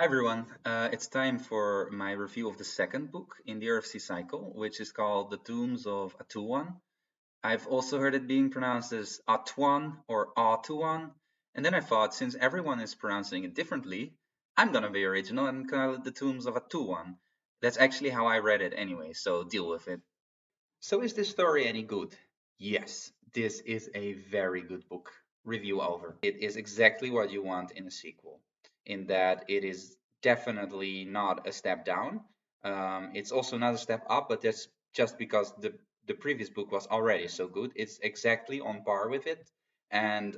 Hi everyone, it's time for my review of the second book in the Earthsea Cycle, which is called The Tombs of Atuan. I've also heard it being pronounced as Atuan or Atuan, and then I thought since everyone is pronouncing it differently, I'm gonna be original and call it The Tombs of Atuan. That's actually how I read it anyway, so deal with it. So is this story any good? Yes, this is a very good book. Review over. It is exactly what you want in a sequel, in that it is definitely not a step down. It's also not a step up, but that's just because the previous book was already so good. It's exactly on par with it, and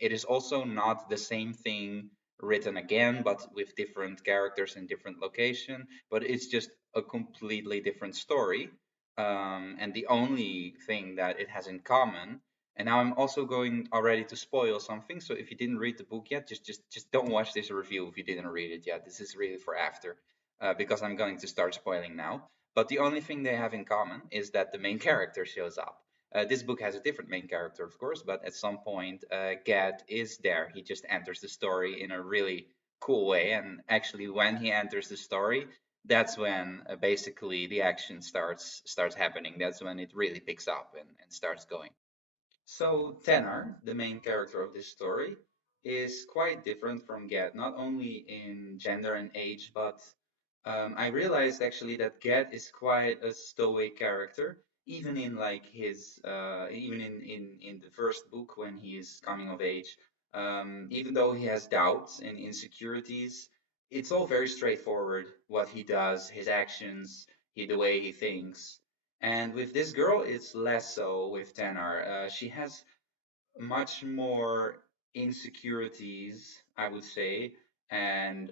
it is also not the same thing written again, but with different characters in different location. But it's just a completely different story, and the only thing that it has in common. And now I'm also going already to spoil something. So if you didn't read the book yet, just don't watch this review if you didn't read it yet. This is really for after, because I'm going to start spoiling now. But the only thing they have in common is that the main character shows up. This book has a different main character, of course, but at some point, Gad is there. He just enters the story in a really cool way. And actually, when he enters the story, that's when basically the action starts happening. That's when it really picks up and starts going. So Tenar, the main character of this story, is quite different from Get, not only in gender and age, but I realized actually that Get is quite a stoic character, even in like his, even in the first book when he is coming of age. Even though he has doubts and insecurities, it's all very straightforward. What he does, his actions, the way he thinks. And with this girl, it's less so with Tenar. She has much more insecurities, I would say, and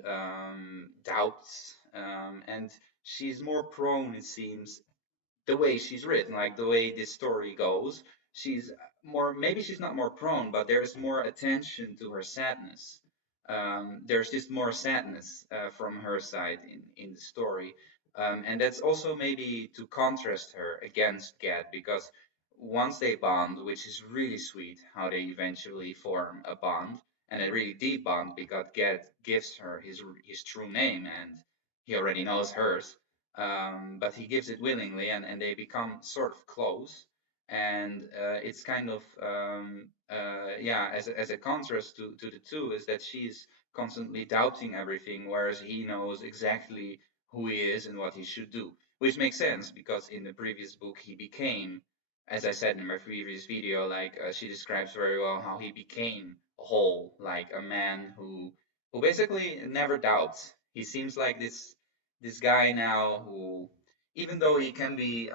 doubts. And she's more prone, it seems, the way she's written, like the way this story goes. She's more, maybe she's not more prone, but there's more attention to her sadness. There's just more sadness from her side in the story. And that's also maybe to contrast her against Gad, because once they bond, which is really sweet, how they eventually form a bond, and a really deep bond, because Gad gives her his true name, and he already knows hers, but he gives it willingly, and they become sort of close. And it's kind of yeah, as a contrast to the two, is that she's constantly doubting everything, whereas he knows exactly who he is and what he should do, which makes sense because in the previous book he became, as I said in my previous video, like she describes very well how he became whole, like a man who basically never doubts. He seems like this guy now who, even though he can be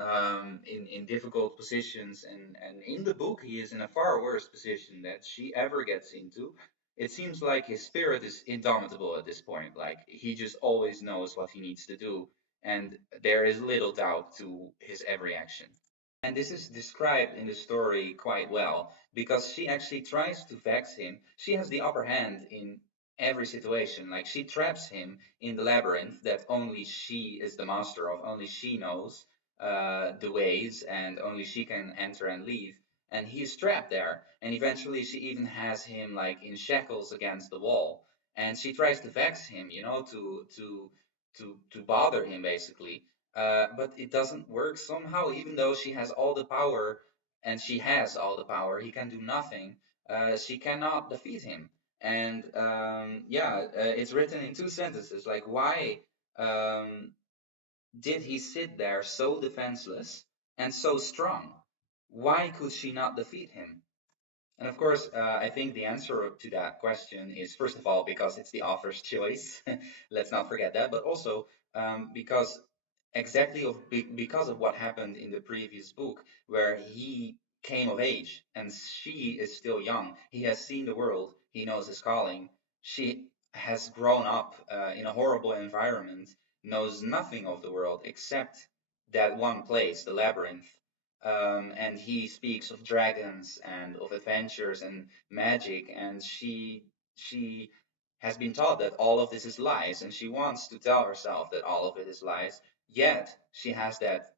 in difficult positions, and in the book he is in a far worse position that she ever gets into, it seems like his spirit is indomitable at this point. Like he just always knows what he needs to do, and there is little doubt to his every action. And this is described in the story quite well because she actually tries to vex him. She has the upper hand in every situation. Like she traps him in the labyrinth that only she is the master of, only she knows the ways, and only she can enter and leave. And he's trapped there. And eventually she even has him like in shackles against the wall. And she tries to vex him, you know, to bother him basically, but it doesn't work somehow, even though she has all the power, and she has all the power, he can do nothing. She cannot defeat him. And yeah, it's written in two sentences. Like, why um, did he sit there so defenseless and so strong? Why could she not defeat him? And of course, I think the answer to that question is, first of all, because it's the author's choice. Let's not forget that. But also because exactly because of what happened in the previous book, where he came of age and she is still young. He has seen the world. He knows his calling. She has grown up in a horrible environment, knows nothing of the world except that one place, the labyrinth, and he speaks of dragons and of adventures and magic, and she has been taught that all of this is lies, and she wants to tell herself that all of it is lies. Yet she has that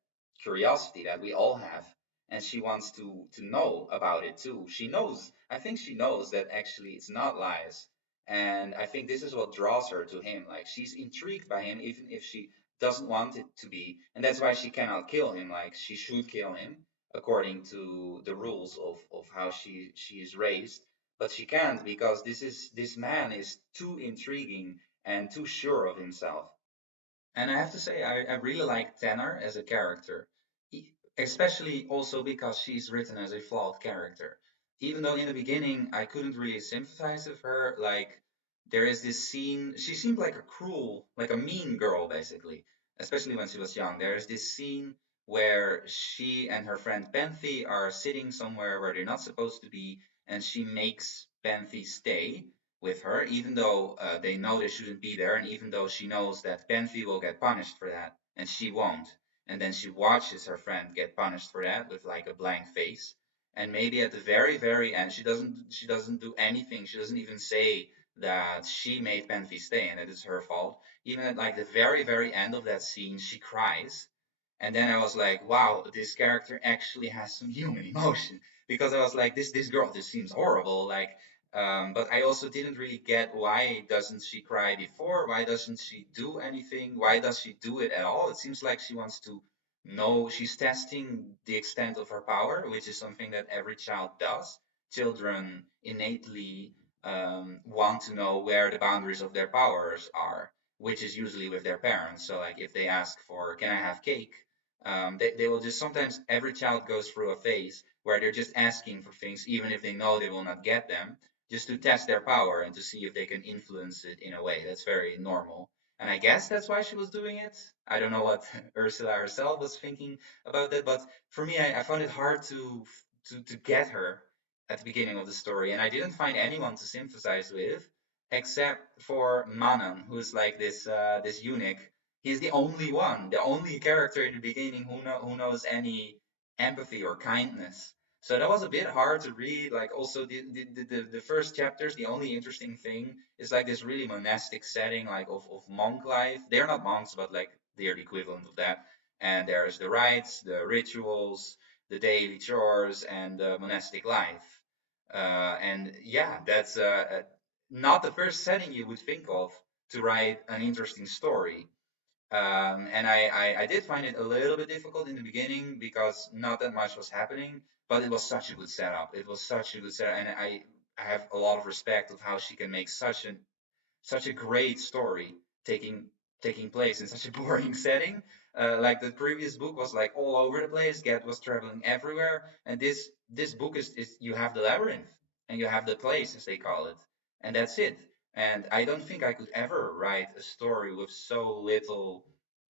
curiosity that we all have, and she wants to know about it too. She knows, I think she knows that actually it's not lies, And I think this is what draws her to him. Like she's intrigued by him, even if she doesn't want it to be, and that's why she cannot kill him. Like she should kill him according to the rules of how she is raised, but she can't because this man is too intriguing and too sure of himself. And I have to say, I really like Tanner as a character, especially also because she's written as a flawed character. Even though in the beginning I couldn't really sympathize with her, like there is this scene, she seemed like a cruel, like a mean girl, basically, especially when she was young. There is this scene where she and her friend Panthy are sitting somewhere where they're not supposed to be, and she makes Panthy stay with her, even though they know they shouldn't be there, and even though she knows that Panthy will get punished for that, and she won't. And then she watches her friend get punished for that with like a blank face. And maybe at the very, very end, she doesn't do anything. She doesn't even say that she made Panthy stay and that it's her fault. Even at like the very, very end of that scene, she cries. And then I was like, wow, this character actually has some human emotion. Because I was like, this girl just seems horrible. Like, but I also didn't really get why doesn't she cry before? Why doesn't she do anything? Why does she do it at all? It seems like she wants to know. She's testing the extent of her power, which is something that every child does. Children innately want to know where the boundaries of their powers are, which is usually with their parents. So like if they ask for, can I have cake? They will just sometimes every child goes through a phase where they're just asking for things, even if they know they will not get them, just to test their power and to see if they can influence it in a way. That's very normal. And I guess that's why she was doing it. I don't know what Ursula herself was thinking about that, but for me, I found it hard to get her at the beginning of the story, and I didn't find anyone to sympathize with except for Manan, who's like this eunuch. He's the only one, the only character in the beginning who knows any empathy or kindness. So that was a bit hard to read. Like also the first chapters, the only interesting thing is like this really monastic setting, like of monk life. They're not monks, but like they're the equivalent of that. And there's the rites, the rituals, the daily chores, and the monastic life. And yeah, that's not the first setting you would think of to write an interesting story. And I did find it a little bit difficult in the beginning because not that much was happening, but it was such a good setup. It was such a good setup, and I have a lot of respect of how she can make such a great story taking taking place in such a boring setting. Like the previous book was like all over the place. Get was traveling everywhere, and this book is you have the labyrinth and you have the place as they call it, and that's it. And I don't think I could ever write a story with so little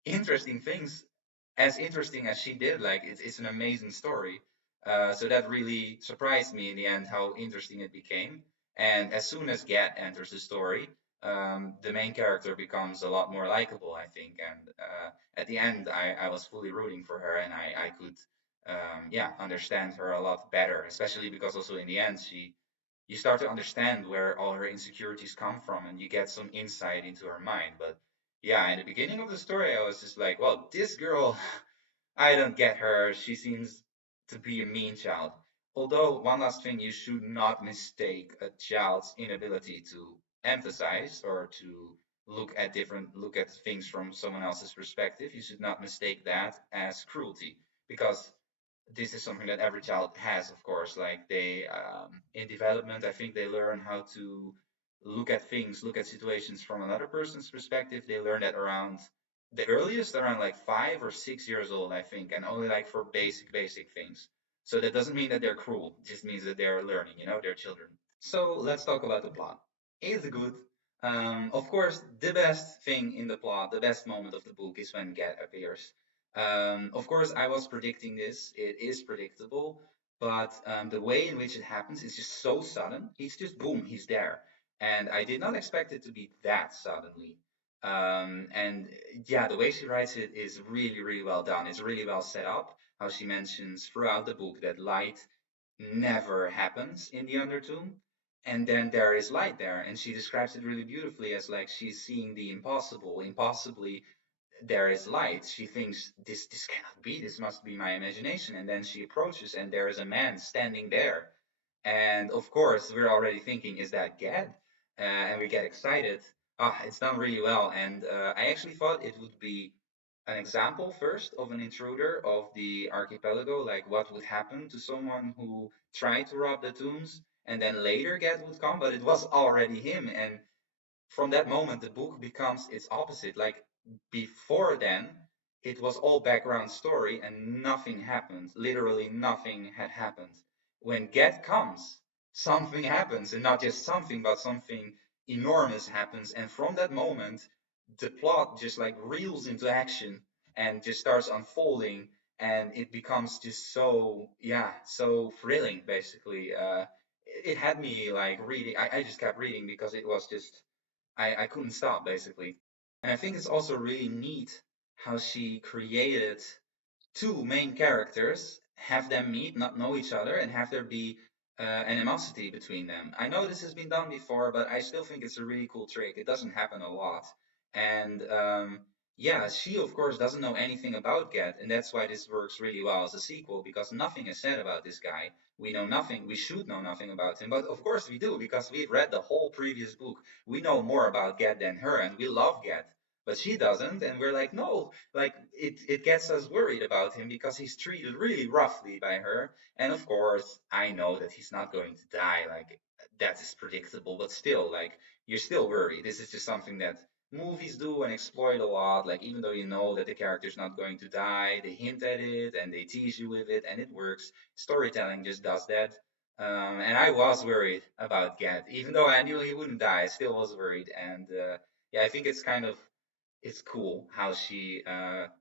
interesting things as interesting as she did. Like it's an amazing story. So that really surprised me in the end how interesting it became. And as soon as Get enters the story, the main character becomes a lot more likable, I think. And at the end, I was fully rooting for her, and I could, yeah, understand her a lot better. Especially because also in the end, you start to understand where all her insecurities come from, and you get some insight into her mind. But yeah, in the beginning of the story, I was just like, well, this girl I don't get her. She seems to be a mean child. Although, one last thing, you should not mistake a child's inability to emphasize or to look at things from someone else's perspective. You should not mistake that as cruelty, because this is something that every child has, of course. Like they, in development, I think they learn how to look at things, look at situations from another person's perspective. They learn that around the earliest, around like 5 or 6 years old, I think, and only like for basic things. So that doesn't mean that they're cruel. It just means that they're learning. They're children. So let's talk about the plot. It's good. Of course, the best thing in the plot, the best moment of the book is when Get appears. Of course, I was predicting this. It is predictable, but the way in which it happens is just so sudden. He's just boom, he's there, and I did not expect it to be that suddenly. And yeah, the way she writes it is really, really well done. It's really well set up. How she mentions throughout the book that light never happens in the Undertone, and then there is light there, and she describes it really beautifully as like she's seeing the impossible. Impossibly, there is light. She thinks this cannot be. This must be my imagination. And then she approaches, and there is a man standing there. And of course, we're already thinking, is that Gad? and we get excited. Ah, it's done really well, and I actually thought it would be an example first of an intruder of the archipelago, like what would happen to someone who tried to rob the tombs, and then later Get would come, but it was already him, and from that moment the book becomes its opposite. Like before then, it was all background story and nothing happened. Literally nothing had happened. When Get comes, something happens, and not just something, but something enormous happens. And from that moment, the plot just like reels into action and just starts unfolding, and it becomes just so, yeah, so thrilling. Basically, it had me like reading. I just kept reading because it was just, I couldn't stop basically. And I think it's also really neat how she created two main characters, have them meet, not know each other, and have there be animosity between them. I know this has been done before, but I still think it's a really cool trick. It doesn't happen a lot. And yeah, she of course doesn't know anything about Get, and that's why this works really well as a sequel, because nothing is said about this guy. We know nothing, we should know nothing about him, but of course we do, because we've read the whole previous book. We know more about Get than her, and we love Get. But she doesn't, and we're like, no, like it gets us worried about him because he's treated really roughly by her. And of course, I know that he's not going to die. Like that is predictable, but still, like you're still worried. This is just something that movies do and exploit a lot. Like even though you know that the character's not going to die, they hint at it and they tease you with it, and it works. Storytelling just does that. And I was worried about Get, even though I knew he wouldn't die. I still was worried, and yeah, I think it's kind of, it's cool how she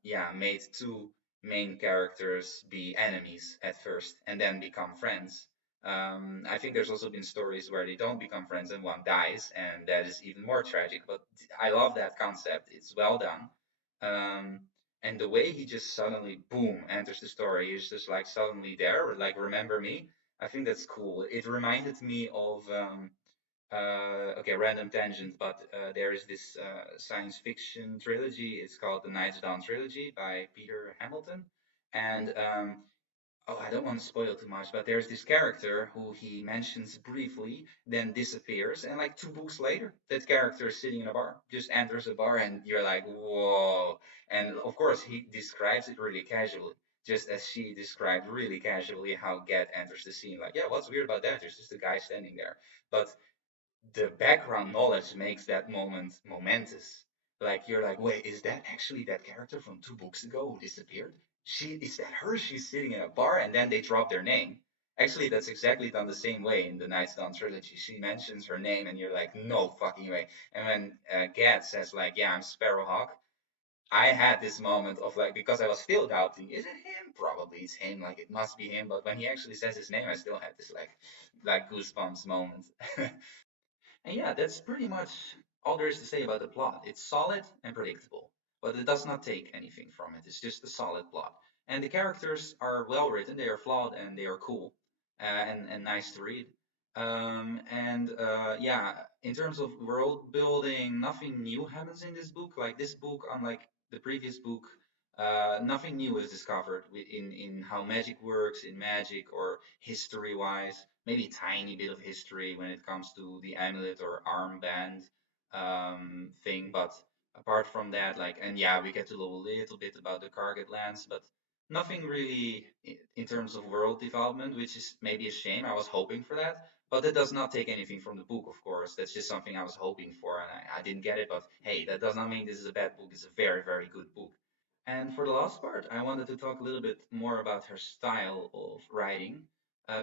yeah, made two main characters be enemies at first and then become friends. I think there's also been stories where they don't become friends and one dies, and that is even more tragic. But I love that concept. It's well done. Um, and the way he just suddenly, boom, enters the story, he's just like suddenly there, like remember me. I think that's cool. It reminded me of okay, random tangent, but there is this science fiction trilogy. It's called the Night's Dawn trilogy by Peter Hamilton. And oh, I don't want to spoil too much, but there's this character who he mentions briefly, then disappears, and like two books later, that character is sitting in a bar, just enters a bar, and you're like, whoa. And of course, he describes it really casually, just as she described really casually how Get enters the scene. Like, yeah, what's weird about that? There's just a guy standing there. But the background knowledge makes that moment momentous. Like you're like, wait, is that actually that character from 2 books ago who disappeared? She, is that her? She's sitting in a bar, and then they drop their name. Actually, that's exactly done the same way in the Night's Dawn trilogy. She mentions her name, and you're like, no fucking way. And when Gad says like, yeah, I'm Sparrowhawk, I had this moment of like, because I was still doubting, is it him? Probably it's him. Like it must be him. But when he actually says his name, I still had this like goosebumps moment. And yeah, that's pretty much all there is to say about the plot. It's solid and predictable, but it does not take anything from it. It's just a solid plot. And the characters are well written, they are flawed, and they are cool and nice to read. And yeah, in terms of world building, nothing new happens in this book. Like this book, unlike the previous book, nothing new is discovered in how magic works, in magic or history wise. Maybe a tiny bit of history when it comes to the amulet or armband thing. But apart from that, like, and yeah, we get to know a little bit about the Kargat lands, but nothing really in terms of world development, which is maybe a shame. I was hoping for that. But that does not take anything from the book, of course. That's just something I was hoping for, and I didn't get it. But hey, that does not mean this is a bad book. It's a very, very good book. And for the last part, I wanted to talk a little bit more about her style of writing,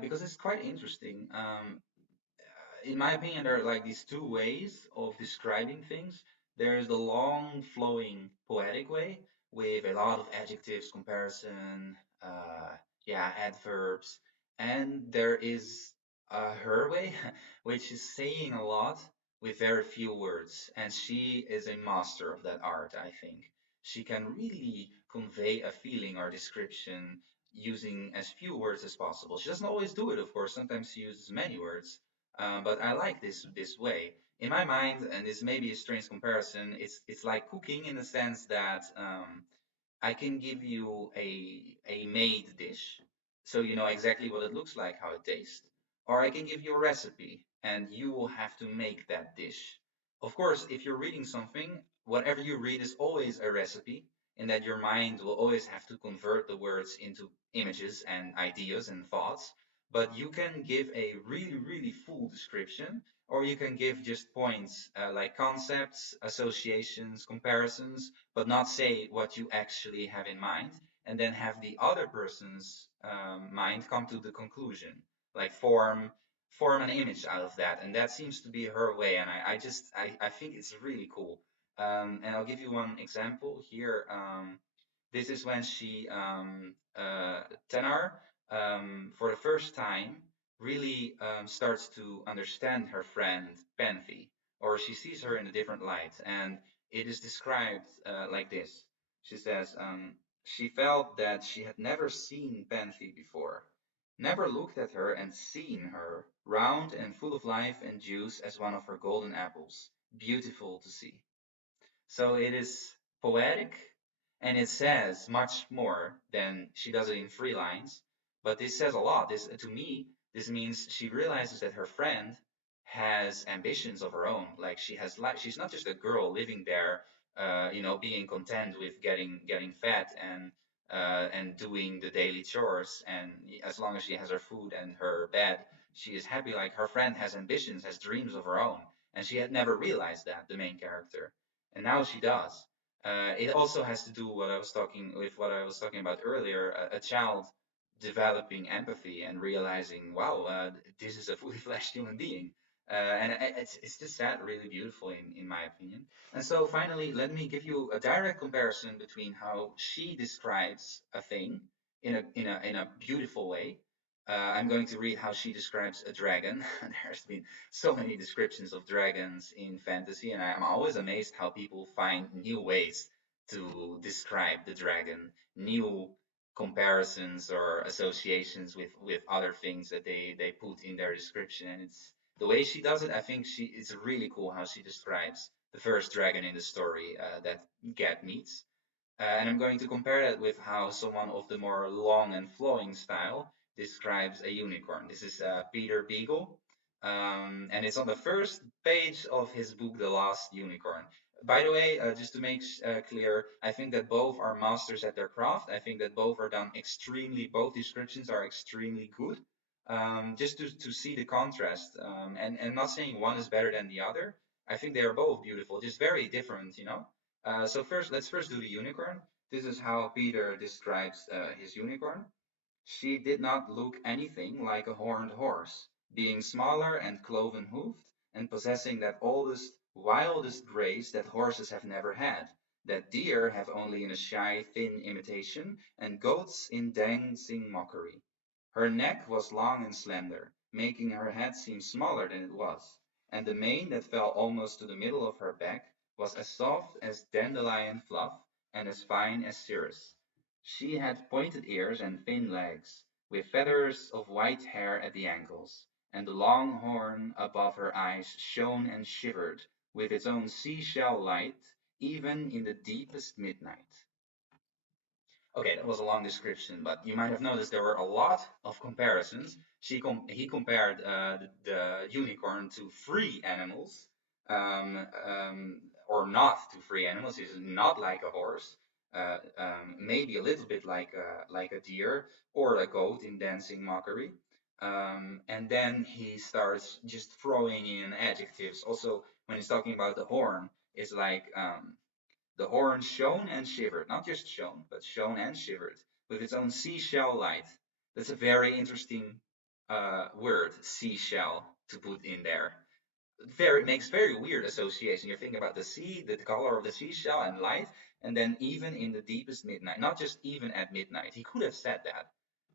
because it's quite interesting. In my opinion, there are like these two ways of describing things. There's the long, flowing, poetic way with a lot of adjectives, comparison, yeah, adverbs, and there is her way, which is saying a lot with very few words. And she is a master of that art, I think. She can really convey a feeling or description using as few words as possible. She doesn't always do it, of course. Sometimes she uses many words, but I like this way. In my mind, and this may be a strange comparison, it's like cooking in the sense that I can give you a made dish, so you know exactly what it looks like, how it tastes, or I can give you a recipe, and you will have to make that dish. Of course, if you're reading something, whatever you read is always a recipe, in that your mind will always have to convert the words into images and ideas and thoughts. But you can give a really, really full description, or you can give just points like concepts, associations, comparisons, but not say what you actually have in mind, and then have the other person's mind come to the conclusion, like form an image out of that. And that seems to be her way. And I think it's really cool. And I'll give you one example here. This is when Tenar, for the first time, really starts to understand her friend Panthy, or she sees her in a different light. And it is described like this. She says, she felt that she had never seen Panthy before, never looked at her and seen her, round and full of life and juice as one of her golden apples, beautiful to see. So it is poetic, and it says much more than she does it in 3 lines. But this says a lot. This, to me, this means she realizes that her friend has ambitions of her own. Like she's not just a girl living there, being content with getting fat and doing the daily chores. And as long as she has her food and her bed, she is happy. Like her friend has ambitions, has dreams of her own, and she had never realized that, the main character, and now she does. It also has to do what I was talking about earlier. A child developing empathy and realizing, wow, this is a fully fleshed human being, and it's just that really beautiful in my opinion. And so finally, let me give you a direct comparison between how she describes a thing in a beautiful way. I'm going to read how she describes a dragon. There's been so many descriptions of dragons in fantasy, and I'm always amazed how people find new ways to describe the dragon, new comparisons or associations with other things that they put in their description. And it's the way she does it. I think it's really cool how she describes the first dragon in the story that Gat meets. And I'm going to compare that with how someone of the more long and flowing style describes a unicorn. This is Peter Beagle, and it's on the first page of his book, The Last Unicorn. By the way, just to make clear, I think that both are masters at their craft. I think that both are done extremely, both descriptions are extremely good. Just to see the contrast, and not saying one is better than the other. I think they are both beautiful, just very different, you know. So let's first do the unicorn. This is how Peter describes his unicorn. She did not look anything like a horned horse, being smaller and cloven hoofed, and possessing that oldest, wildest grace that horses have never had, that deer have only in a shy, thin imitation, and goats in dancing mockery. Her neck was long and slender, making her head seem smaller than it was, and the mane that fell almost to the middle of her back was as soft as dandelion fluff and as fine as cirrus. She had pointed ears and thin legs, with feathers of white hair at the ankles, and the long horn above her eyes shone and shivered with its own seashell light, even in the deepest midnight. Okay, that was a long description, but you might have noticed there were a lot of comparisons. He compared the unicorn to free animals, or not to free animals. He's not like a horse, maybe a little bit like a deer or a goat in dancing mockery. And then he starts just throwing in adjectives. Also, when he's talking about the horn, it's like the horn shone and shivered, not just shone, but shone and shivered with its own seashell light. That's a very interesting word, seashell, to put in there. Very makes very weird association. You're thinking about the sea, the color of the seashell and light, and then even in the deepest midnight, not just even at midnight. He could have said that,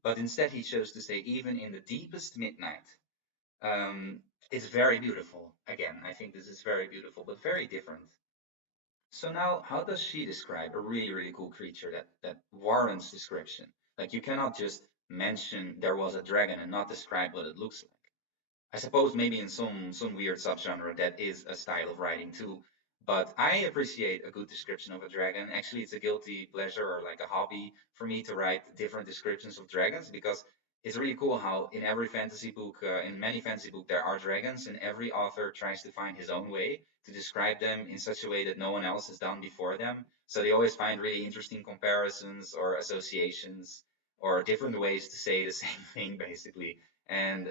but instead he chose to say even in the deepest midnight. Um, it's very beautiful. Again, I think this is very beautiful, but very different. So now, how does she describe a really, really cool creature that warrants description? Like you cannot just mention there was a dragon and not describe what it looks like. I suppose maybe in some weird subgenre that is a style of writing too. But I appreciate a good description of a dragon. Actually, it's a guilty pleasure or like a hobby for me to write different descriptions of dragons because it's really cool how in every fantasy book, in many fantasy book, there are dragons, and every author tries to find his own way to describe them in such a way that no one else has done before them. So they always find really interesting comparisons or associations or different ways to say the same thing, basically. And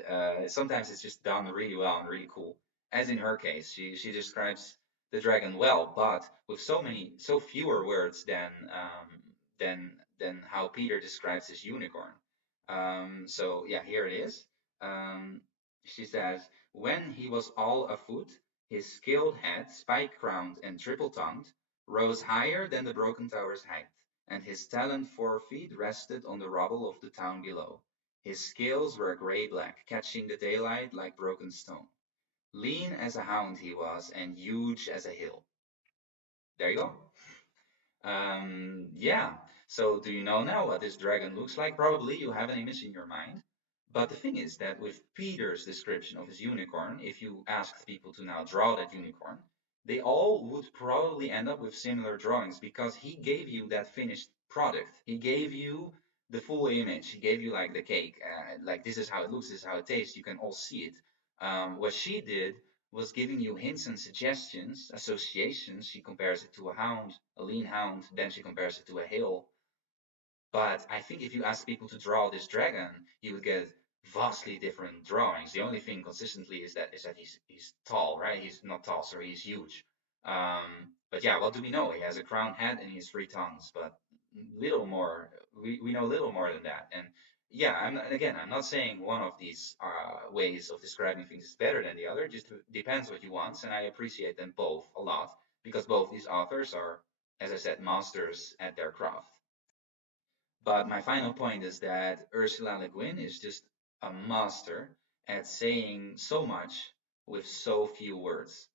sometimes it's just done really well and really cool. As in her case, she describes the dragon well, but with so fewer words than how Peter describes his unicorn. So yeah, here it is. Um, she says, when he was all afoot, his scaled head, spike-crowned and triple-tongued, rose higher than the broken tower's height, and his taloned forefeet rested on the rubble of the town below. His scales were grey-black, catching the daylight like broken stone. Lean as a hound he was, and huge as a hill. There you go. Yeah. So do you know now what this dragon looks like? Probably you have an image in your mind. But the thing is that with Peter's description of his unicorn, if you asked people to now draw that unicorn, they all would probably end up with similar drawings because he gave you that finished product. He gave you the full image. He gave you like the cake, like this is how it looks, this is how it tastes. You can all see it. What she did was giving you hints and suggestions, associations. She compares it to a hound, a lean hound, then she compares it to a hill. But I think if you ask people to draw this dragon, you would get vastly different drawings. The only thing consistently is that he's tall, right? He's not tall, sorry, he's huge. But yeah, what do we know? He has a crowned head and he has three tongues, but little more. We know little more than that. And yeah, I'm not saying one of these ways of describing things is better than the other. It just depends what you want, and I appreciate them both a lot because both these authors are, as I said, masters at their craft. But my final point is that Ursula Le Guin is just a master at saying so much with so few words.